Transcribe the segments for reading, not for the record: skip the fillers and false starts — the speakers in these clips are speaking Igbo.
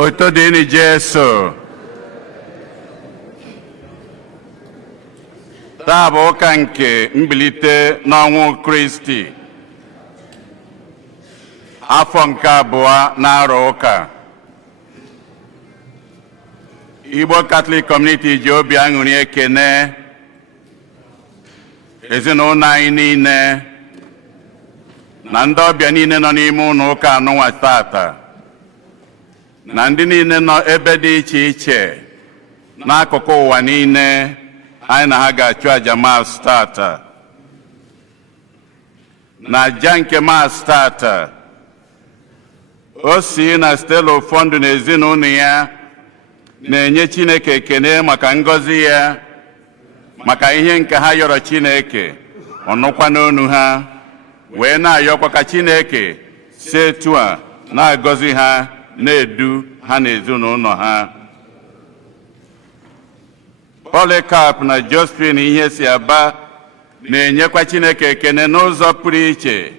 Otodini Jesu. Taa bụ ụka nke mbilite n'ọnwụ Kristi. Afọ nke abụọ na-arụ ụka. Igbo Catholic Community ji obi aṅụrị ekene ezinụlọ anyị niile na ndị ọbịa niile nọ n'ime ụlọ ụka anụnwa tata na ndị niile nọ ebe dị iche iche n'akụkụ ụwa niile anyị na ha ga-achụ aja Mass tata. Na aja nke Mass tata o si na stela ụfọdụ na ezinụlọ ya na-enye Chineke ekene maka ngọzi ya, maka ihe nke ha yọrọ Chineke ọnụkwa n'onu ha, wee na-ayọkwa ka Chineke si etu a na-agọzi ha, na-edu ha na ezinụlọ ha. Polycarp na Josephine ihe si aba na-enyekwa Chineke ekene n'ụzọ pụrụ iche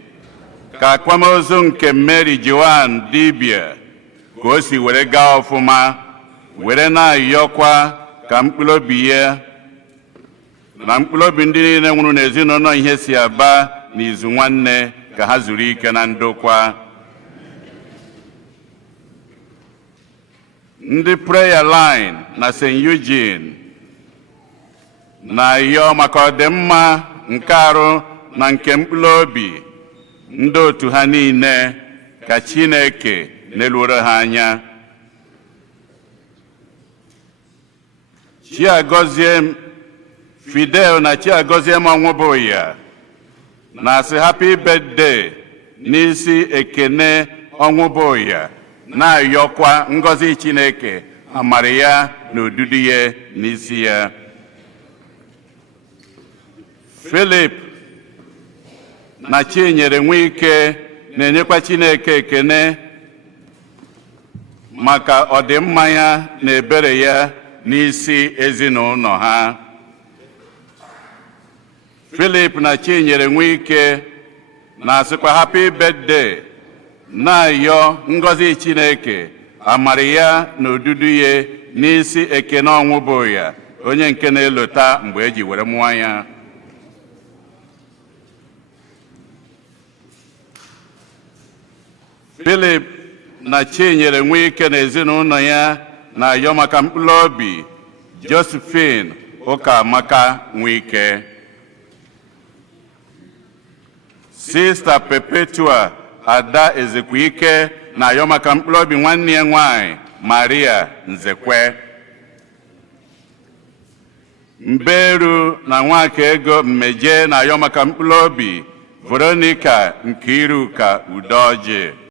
ka akwamozu nke Mary Joan dibịa ka o si were gaa ọfụma, were na-ayọkwa ka mkpụrụ obi ya na mkpụrụ obi ndị niile nwụrụ n'ezinụlọ ihe si aba n'izu nwanne ka ha zuru ike na ndokwa. Ndị Prayer Line na St. Eugene na-ayọ maka ọdịmma nke arụ na nke mkpụrụ obi ndị otu ha niile, ka Chineke na-eluoro ha anya. Chiagozie Fidel na Chiagozie Monwoboya na-asị happy birthday n'isi ekene Onwoboya, na-ayọkwa ngọzi Chineke amara ya na odudu ya n'isi ya. Philip na Chinyere Nwike na-enyekwa Chineke ekene maka ọdịmma ya na ebere ya n'isi ezinụlọ ha. Philip na Chinyere Nwike na-asịkwa happy birthday, na-ayọ ngọzi Chineke amara ya na odudu ya n'isi ekene Onwoboya, onye nke na-elota mgbe eji were mụọ ya. Philip na Chinyere Nwike na ezinụlọ ya na-ayọ maka mkpụrụ obi Josephine Ụkamaka Nwike. Sister Perpetua Ada Ezekwike na-ayọ maka mkpụrụ obi nwanne ya nwanyị Maria Nzekwe. Mberu na Nwaka Ego Mmeje na-ayọ maka mkpụrụ obi Veronica Nkiruka Udoji.